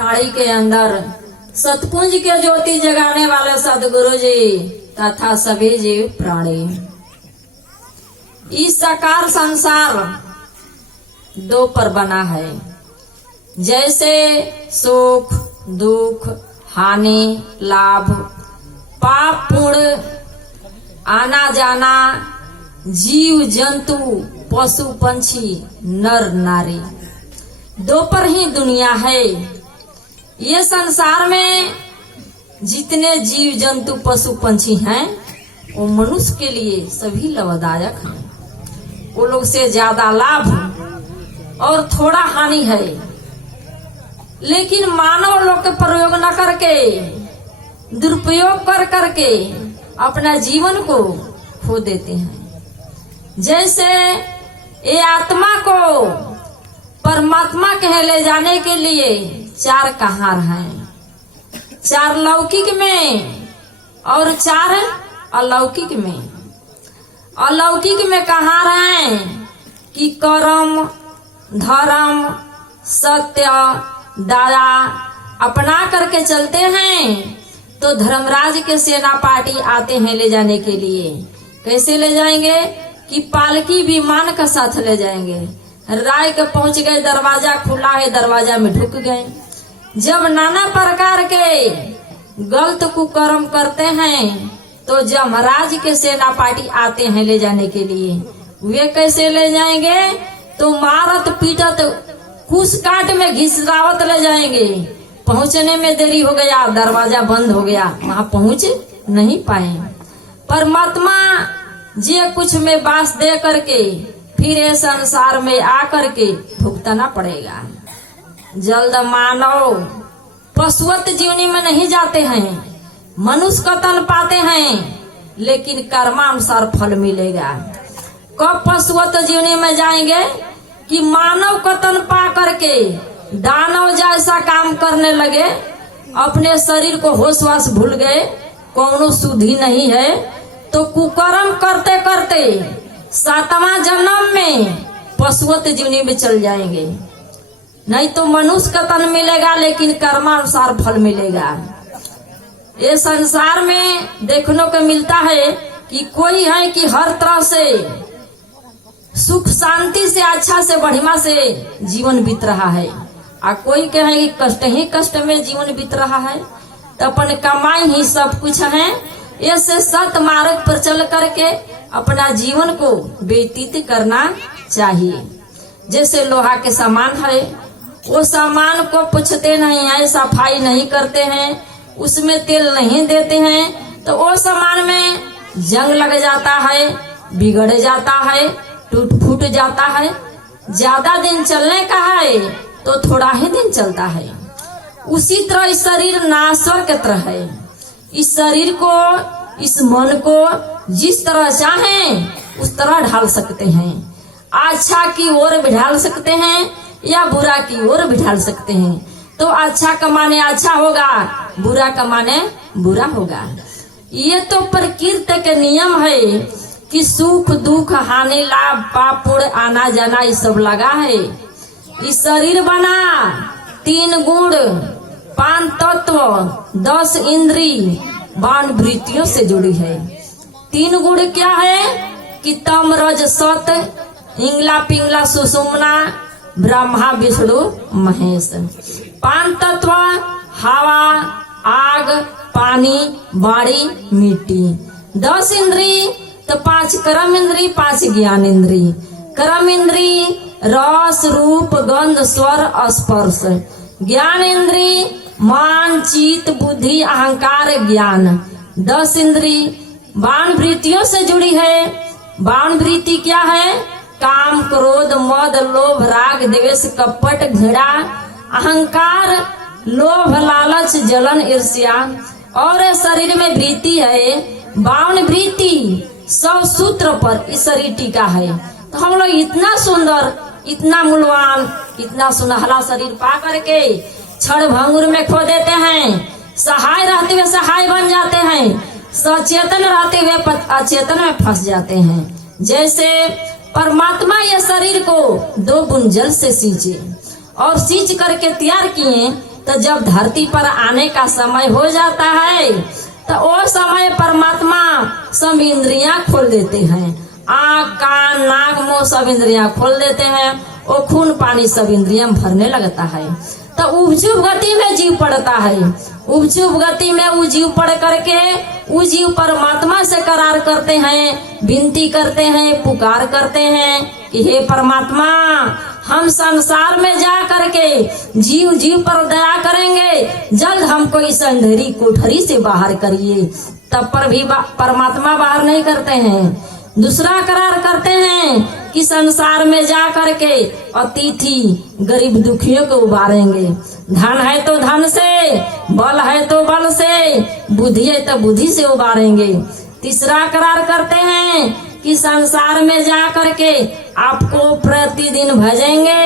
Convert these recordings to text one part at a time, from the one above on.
प्राणी के अंदर सतपुंज के ज्योति जगाने वाले सदगुरु जी तथा सभी जीव प्राणी। इस साकार संसार दो पर बना है, जैसे सुख दुख हानि लाभ पाप पुण्य आना जाना जीव जंतु पशु पंछी नर नारी दो पर ही दुनिया है। ये संसार में जितने जीव जंतु पशु पंछी हैं वो मनुष्य के लिए सभी लाभदायक हैं। वो लोग से ज्यादा लाभ और थोड़ा हानि है, लेकिन मानव लोग के प्रयोग न करके दुरुपयोग कर करके अपना जीवन को खो देते हैं। जैसे ये आत्मा को परमात्मा कहे ले जाने के लिए चार कहार हैं, चार लौकिक में और चार अलौकिक में। अलौकिक में कहार हैं कि कर्म धर्म सत्य दया अपना करके चलते हैं तो धर्मराज के सेना पार्टी आते हैं ले जाने के लिए। कैसे ले जाएंगे कि पालकी विमान का साथ ले जाएंगे। राय के पहुंच गए, दरवाजा खुला है, दरवाजा में ढुक गए। जब नाना प्रकार के गलत कुकर्म करते हैं तो जमराज के सेना पार्टी आते हैं ले जाने के लिए। वे कैसे ले जाएंगे तो मारत पीटत कुछ काट में घिसरावत ले जाएंगे। पहुंचने में देरी हो गया, दरवाजा बंद हो गया, वहां पहुंच नहीं पाए। परमात्मा जे कुछ में बास दे करके फिर ये संसार में आकर के भुगतना पड़ेगा। जल्द मानव पशुवत जीवनी में नहीं जाते हैं, मनुष्य का तन पाते हैं, लेकिन कर्मानुसार फल मिलेगा। कब पशुवत जीवनी में जाएंगे कि मानव का तन पा करके दानव जैसा काम करने लगे, अपने शरीर को होश वास भूल गए, कौनो सुधि नहीं है, तो कुकर्म करते करते सातवां जन्म में पशुवत जीवनी में चल जाएंगे। नहीं तो मनुष्य का तन मिलेगा, लेकिन कर्मानुसार फल मिलेगा। ये संसार में देखने को मिलता है कि कोई है कि हर तरह से सुख शांति से अच्छा से बढ़िया से जीवन बीत रहा है, और कोई कहे कि कष्ट ही कष्ट में जीवन बीत रहा है। तो अपन कमाई ही सब कुछ है, ऐसे सत मार्ग पर चल करके अपना जीवन को व्यतीत करना चाहिए। जैसे लोहा के सामान है, वो सामान को पूछते नहीं है, सफाई नहीं करते हैं, उसमें तेल नहीं देते हैं, तो वो सामान में जंग लग जाता है, बिगड़ जाता है, टूट फूट जाता है। ज्यादा दिन चलने का है तो थोड़ा ही दिन चलता है। उसी तरह इस शरीर नाश्वर के तरह है। इस शरीर को इस मन को जिस तरह चाहें उस तरह ढाल सकते हैं। अच्छा की ओर भी ढाल सकते हैं या बुरा की ओर भी ढाल सकते हैं। तो अच्छा कमाने अच्छा होगा, बुरा कमाने बुरा होगा। ये तो प्रकृति के नियम है कि सुख दुख हानि लाभ पाप पुण्य आना जाना ये सब लगा है। इस शरीर बना 3 गुण 5 तत्व 10 इंद्री 12 वृत्तियों से जुड़ी है। 3 गुण क्या है कि तम रज सत इंगला पिंगला सुषुम्ना ब्रह्मा विष्णु महेश। 5 तत्व हवा आग पानी वाणी मिट्टी। 10 इंद्री तो 5 कर्म इंद्री 5 ज्ञान इंद्री। कर्म इंद्री रस रूप गंध स्वर स्पर्श। ज्ञान इंद्री मान चित बुद्धि अहंकार ज्ञान। 10 इंद्री 12 वृत्तियों से जुड़ी है। 12 वृत्ति क्या है? काम क्रोध मद लोभ राग द्वेष कपट घृणा अहंकार लोभ लालच जलन ईर्ष्या। और शरीर में वृत्ति है 52 वृत्ति 100 सूत्र पर इस शरीर टीका है। तो हम लोग इतना सुंदर इतना मूल्यवान इतना सुनहला शरीर पा करके क्षण भंगुर में खो देते हैं। सहाय रहते हुए सहाय बन जाते हैं, सचेतन रहते हुए अचेतन में फंस जाते हैं। जैसे परमात्मा ये शरीर को 2 बूंद जल से सींचे और सींच करके तैयार किए तो जब धरती पर आने का समय हो जाता है तो वो समय परमात्मा सब इंद्रियां खोल देते हैं। आँख, कान, नाक, मुंह सब इंद्रियां खोल देते हैं। वो खून पानी सब इंद्रियां भरने लगता है। तो उपचुप गति में जीव पड़ता है। उपचुप गति में वो जीव पड़ करके वो जीव परमात्मा से करार करते हैं, विनती करते हैं, पुकार करते हैं कि हे परमात्मा, हम संसार में जा करके जीव जीव पर दया करेंगे, जल्द हमको इस अंधेरी कोठरी से बाहर करिए। तब पर भी परमात्मा बाहर नहीं करते हैं। दूसरा करार करते हैं कि संसार में जा करके अतिथि गरीब दुखियों को उबारेंगे। धन है तो धन से, बल है तो बल से, बुद्धि है तो बुद्धि से उबारेंगे। तीसरा करार करते हैं कि संसार में जा करके आपको प्रतिदिन भजेंगे,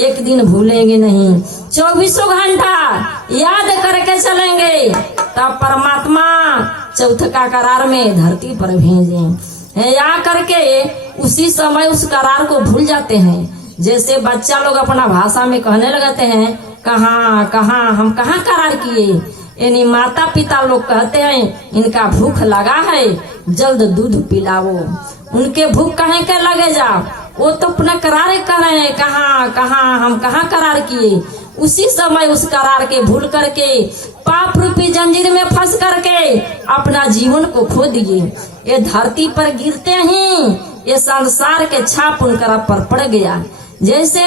एक दिन भूलेंगे नहीं, 24 घंटा याद करके चलेंगे। तब परमात्मा चौथा करार में धरती पर भेजें। या करके उसी समय उस करार को भूल जाते हैं। जैसे बच्चा लोग अपना भाषा में कहने लगते हैं, कहाँ कहाँ हम कहाँ करार किए। यानी माता पिता लोग कहते हैं इनका भूख लगा है, जल्द दूध पिलाओ। उनके भूख कहीं के लगे जा, वो तो अपना करार कर रहे हैं, कहाँ कहाँ हम कहाँ करार किए। उसी समय उस करार के भूल करके पाप रूपी जंजीर में फंस करके अपना जीवन को खो दिए। ये धरती पर गिरते ही ये संसार के छाप उनका पर पड़ गया। जैसे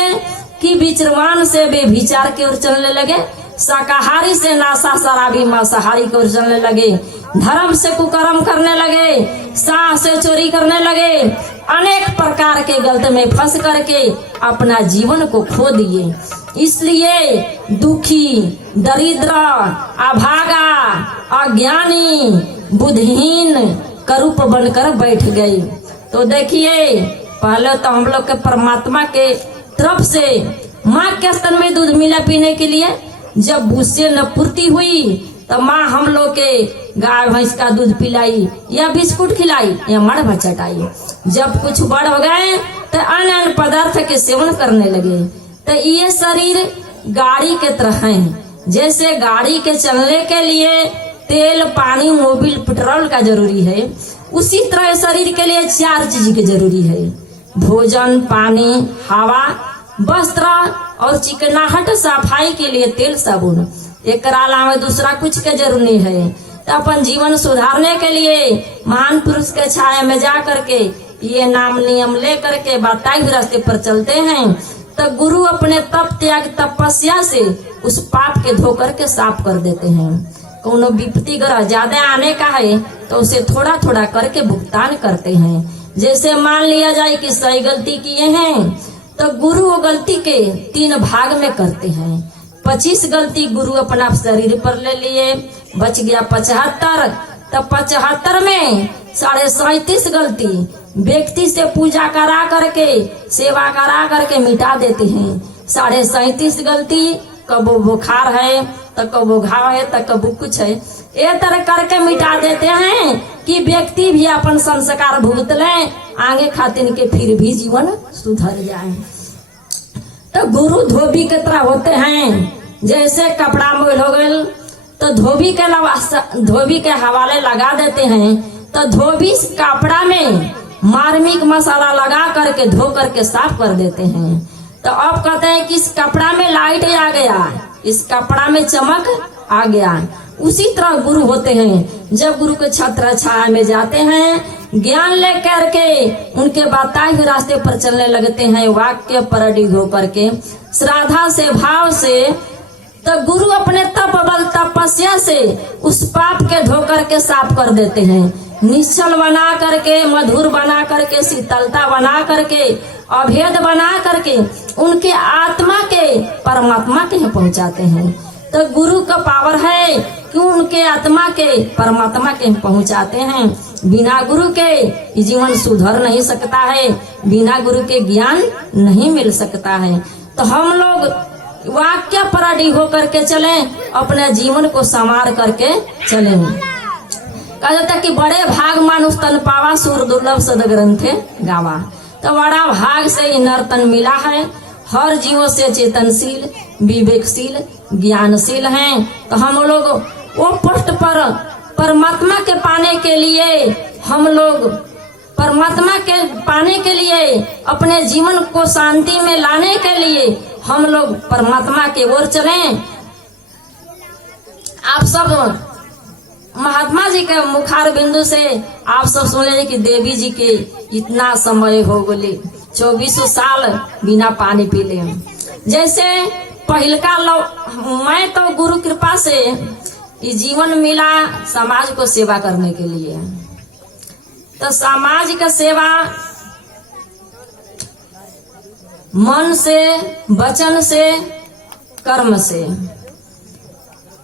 कि विचरवान से बेविचार की ओर चलने लगे, शाकाहारी से नाशा शराबी मांसाहारी की ओर चलने लगे, धर्म से कुकर्म करने लगे, साह से चोरी करने लगे, अनेक प्रकार के गलत में फंस करके अपना जीवन को खो दिए। इसलिए दुखी, दरिद्र, अभागा, अज्ञानी, बुद्धिहीन का रूप बनकर बैठ गई। तो देखिए, पहले तो हम लोग के परमात्मा के तरफ से माँ के स्तन में दूध मिला पीने के लिए। जब उससे न पूर्ति हुई तो माँ हम लोग के गाय भैंस का दूध पिलाई या बिस्कुट खिलाई या मड़ चटाई। जब कुछ बड़ हो गए तो अन्य अन्य पदार्थ के सेवन करने लगे। तो ये शरीर गाड़ी के तरह है। जैसे गाड़ी के चलने के लिए तेल, पानी, मोबिल, पेट्रोल का जरूरी है, उसी तरह शरीर के लिए 4 चीज की जरूरी है। भोजन, पानी, हवा, वस्त्र और चिकनाहट सफाई के लिए तेल, साबुन। एक अलावा दूसरा कुछ के जरूरी नहीं है। तो अपन जीवन सुधारने के लिए महान पुरुष के छाया में जा करके ये नाम नियम ले करके बताए हुए रास्ते पर चलते हैं। तो गुरु अपने तप, त्याग, तपस्या से उस पाप के धो करके साफ कर देते हैं। कोनो विपत्ति ग्रह ज्यादा आने का है तो उसे थोड़ा थोड़ा करके भुगतान करते हैं। जैसे मान लिया जाए कि सही गलती किए हैं तो गुरु वो गलती के 3 भाग में करते हैं। 25 गलती गुरु अपना शरीर पर ले लिए, बच गया 75। तो 75 में 37.5 गलती व्यक्ति से पूजा करा करके, सेवा करा करके मिटा देते हैं। 37.5 गलती कबो बुखार है तो कबो घाव है तो कबो कुछ है, ये तरह करके मिटा देते हैं कि व्यक्ति भी अपन संस्कार भुगत ले, आगे खातिर के फिर भी जीवन सुधर जाए। तो गुरु धोबी की तरह होते हैं। जैसे कपड़ा मोल हो गए तो धोबी के हवाले लगा देते हैं। तो धोबी कपड़ा में मार्मिक मसाला लगा करके धो करके साफ कर देते हैं। तो अब कहते हैं कि इस कपड़ा में लाइट आ गया, इस कपड़ा में चमक आ गया। उसी तरह गुरु होते हैं। जब गुरु के छत्र छाया में जाते हैं, ज्ञान लेकर के उनके बताए हुए रास्ते पर चलने लगते हैं, वाक्य परडी हो करके, श्रद्धा से, भाव से। तो गुरु अपने तप बल तपस्या से उस पाप के धो करके साफ कर देते हैं। निश्चल बना करके, मधुर बना करके, शीतलता बना करके, अभेद बना करके उनके आत्मा के परमात्मा के पहुंचाते हैं। तो गुरु का पावर है कि उनके आत्मा के परमात्मा के पहुंचाते हैं। बिना गुरु के जीवन सुधर नहीं सकता है, बिना गुरु के ज्ञान नहीं मिल सकता है। तो हम लोग वाक्य पराडी होकर के चलें, अपने जीवन को संवार करके चलें। कहा जाता कि बड़े भाग मानुष तन पावा, सुर दुर्लभ सद ग्रंथे गावा। तो बड़ा भाग से नर्तन मिला है। हर जीवों से चेतनशील विवेकशील ज्ञानशील हैं, तो हम लोग वो पोस्ट पर परमात्मा के पाने के लिए, हम लोग परमात्मा के पाने के लिए, अपने जीवन को शांति में लाने के लिए हम लोग परमात्मा की ओर चलें। आप सब महात्मा जी के मुखार बिंदु से आप सब सुन लीजिए कि देवी जी के इतना समय हो गए 24 साल बिना पानी पी ले। जैसे पहिलका मैं तो गुरु कृपा से ये जीवन मिला समाज को सेवा करने के लिए। तो समाज का सेवा मन से, वचन से, कर्म से।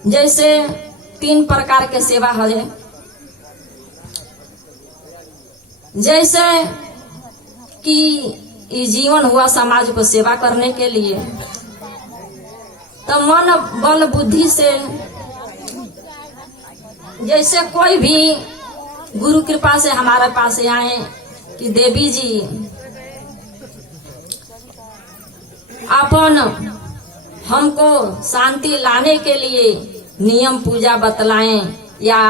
जैसे 3 प्रकार के सेवा है। जैसे कि ये जीवन हुआ समाज को सेवा करने के लिए, तो मन बल बुद्धि से, जैसे कोई भी गुरु कृपा से हमारे पास आए कि देवी जी अपन हमको शांति लाने के लिए नियम पूजा बतलाएं, या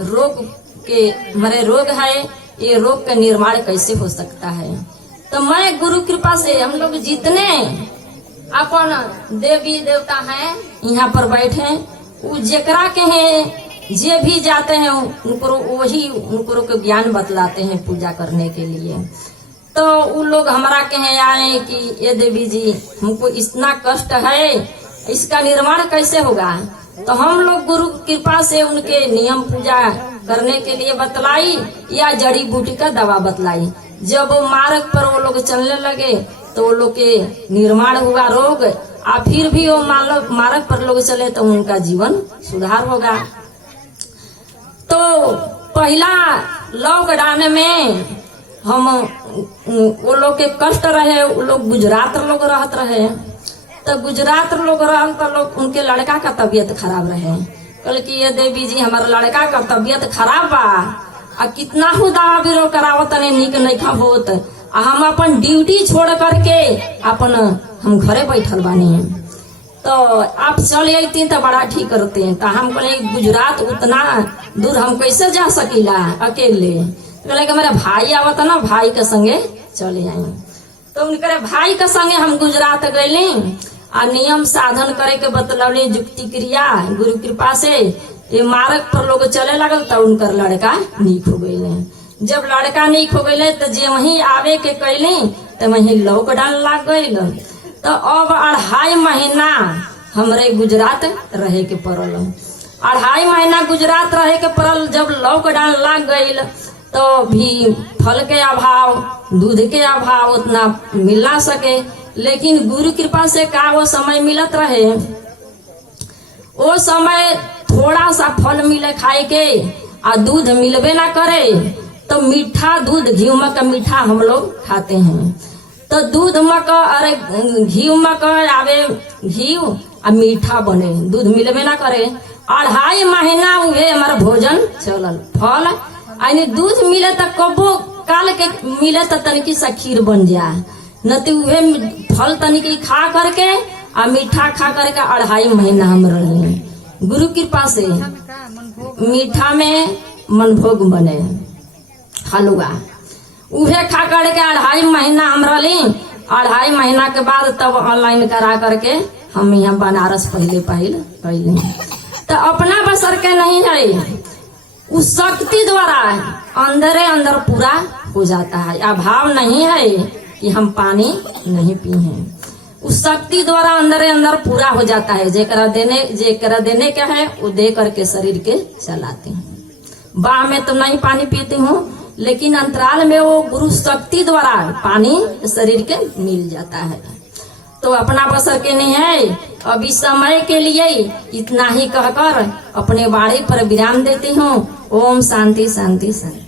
रोग के हमारे रोग है, ये रोग का निर्माण कैसे हो सकता है। तो मैं गुरु कृपा से हम लोग जितने अपन देवी देवता हैं यहाँ पर बैठे, वो जेकरा के हैं, जे भी जाते हैं उनको वही उनको को ज्ञान बतलाते हैं पूजा करने के लिए। तो वो लोग हमारा कहे आए कि ये देवी जी हमको इतना कष्ट है, इसका निर्माण कैसे होगा। तो हम लोग गुरु कृपा से उनके नियम पूजा करने के लिए बतलाई, या जड़ी बूटी का दवा बतलाई। जब वो मार्ग पर वो लोग चलने लगे तो वो लोग के निर्माण हुआ रोग, और फिर भी वो मार्ग पर लोग चले तो उनका जीवन सुधार होगा। तो पहला लॉकडाउन में हम वो लोग के कष्ट रहे, वो लोग गुजरात लोग रहत रहे। तो गुजरात लोग रहल तो लोग उनके लड़का का तबीयत खराब रहे। कल की ये देवी जी हमारे लड़का का तबीयत खराब बा, आ कितना हो दवा बीरो करावत नहीं निक नहीं खा होत, आ हम अपन ड्यूटी छोड़ करके अपन हम घरे बैठल बानी। तो आप चल अती तो बड़ा ठीक करते हैं। तो हम बोले गुजरात उतना दूर हम कैसे जा सकीला अकेले। बोले कि मेरा भाई आवत ना, भाई के संगे चले आए। तो उनके भाई के संगे हम गुजरात गए, आ नियम साधन करे के बतलौली, युक्ति क्रिया गुरु कृपा से ये मार्ग पर लोग चले लगल। तो उनकर लड़का नीक हो गए। जब लड़का नीक हो गए तो जे वही आवे के कैली तो वही लॉकडाउन लग गई। तो अब 2.5 महीना हमरे गुजरात रहे के पड़ल। 2.5 महीना गुजरात रहे के पड़ल। जब लॉकडाउन लग गई तो भी फल के अभाव, दूध के अभाव उतना मिल ना सके। लेकिन गुरु कृपा से का वो समय मिलत रहे, वो समय थोड़ा सा फल मिले खाए के, आ दूध मिलबे ना करे। तो मीठा दूध, घी का मीठा हम लोग खाते हैं। तो दूध मक अरे घी मक आवे, घी आ मीठा बने, दूध मिलबे ना करे। 2.5 महीना उहे हमारा भोजन चलल। फल आने दूध मिले तो कबो काल के मिले तो तनिकी सा खीर बन जाए, न तो उहे फल तनिकी खा करके आ मीठा खा करके 2.5 महीना हम रहे। गुरु कृपा से मीठा में मनभोग बने, हलवा उहे खा करके 2.5 महीना हम रही। 2.5 महीना के बाद तब ऑनलाइन करा करके हम यहाँ बनारस पहले कैले। तो अपना बसर के नहीं है, उस शक्ति द्वारा अंदर अंदर पूरा हो जाता है। अभाव नहीं है कि हम पानी नहीं पी हैं, उस शक्ति द्वारा अंदर अंदर पूरा हो जाता है। जेकरा देने का है वो दे करके शरीर के चलाते हैं। बाह में तो नहीं पानी पीती हूँ, लेकिन अंतराल में वो गुरु शक्ति द्वारा पानी शरीर के मिल जाता है। तो अपना बसर के नहीं है। अभी समय के लिए इतना ही कहकर अपने बाड़ी पर विराम देती हूँ। ओम शांति शांति शांति।